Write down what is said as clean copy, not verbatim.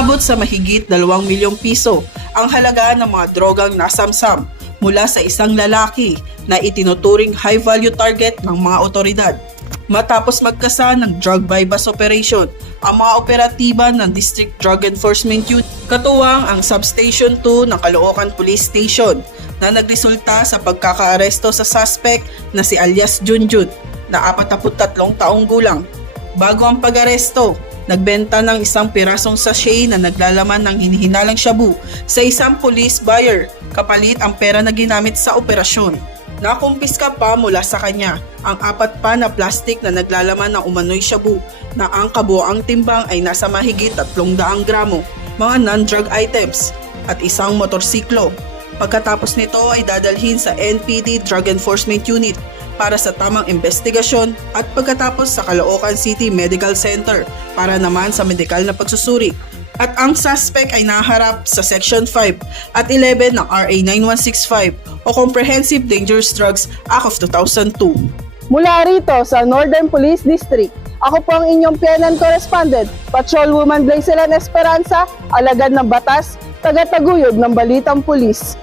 Umaabot sa mahigit 2 milyong piso ang halaga ng mga drogang nasamsam mula sa isang lalaki na itinuturing high-value target ng mga otoridad. Matapos magkasa ng drug buy-bust operation, ang mga operatiba ng District Drug Enforcement Unit, katuwang ang Substation 2 ng Caloocan Police Station, na nagresulta sa pagkakaaresto sa suspect na si alias Junjun na 43 taong gulang. Bago ang pag-aresto, nagbenta ng isang pirasong sachet na naglalaman ng hinihinalang shabu sa isang police buyer kapalit ang pera na ginamit sa operasyon. Nakumpiska pa mula sa kanya ang 4 pa na plastic na naglalaman ng umano'y shabu na ang kabuoang timbang ay nasa mahigit 300 gramo, mga non-drug items at isang motorsiklo. Pagkatapos nito ay dadalhin sa NPD Drug Enforcement Unit para sa tamang investigasyon at pagkatapos sa Caloocan City Medical Center para naman sa medikal na pagsusuri. At ang suspect ay naharap sa Section 5 at 11 ng RA 9165 o Comprehensive Dangerous Drugs Act of 2002. Mula rito sa Northern Police District, ako po ang inyong PNN correspondent, Patrolwoman Blazelan Esperanza, alagad ng batas, taga-taguyod ng Balitang Pulis.